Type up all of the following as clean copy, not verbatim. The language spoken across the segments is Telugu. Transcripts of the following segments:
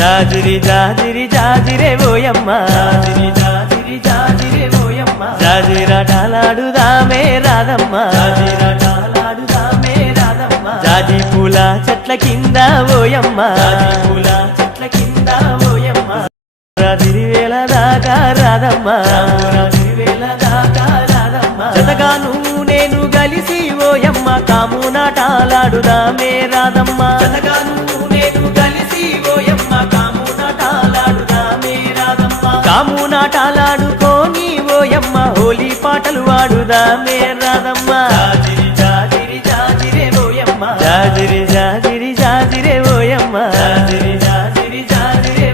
జాజిరి జాజిరి జాజిరే ఓయమ్మ జాజిరి జాజిరి జాజిరే ఓయమ్మ జాజిరాటలాడుదామే రాధమ్మ జాజిరాటలాడుదామే రాధమ్మ జాజి పూల చెట్ల కింద ఓయమ్మ జాజి పూల చెట్ల కింద ఓయమ్మ రాత్రి వేళ దాకా రాధమ్మ రాత్రి వేళ దాకా రాధమ్మ జతగాను నేను గలిసి ఓయమ్మ కామునాటాలాడుదామే రాధమ్మ జతగాను నేను గలిసి ఓయమ్మ కామునాటాలాడుదామే రాధమ్మ కామునాటాలాడుకోని ఓయమ్మ హోలీ పాటలు వాడుదామే రాధమ్మ జాజిరి జాజిరి జాజిరే ఓయమ్మ జాజిరి జాజిరి జాజిరే ఓయమ్మ జాజిరి జాజిరి జాజిరే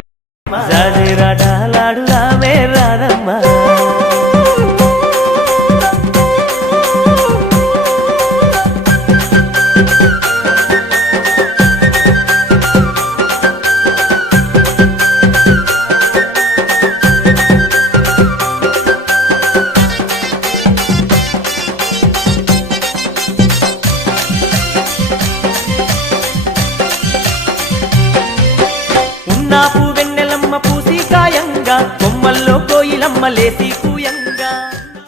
జాజిరాటలాడుదామే రాధమ్మ ఉన్నాపు వెన్నెలమ్మ పూసి కాయంగా కొమ్మల్లో కోయిలమ్మ లేసి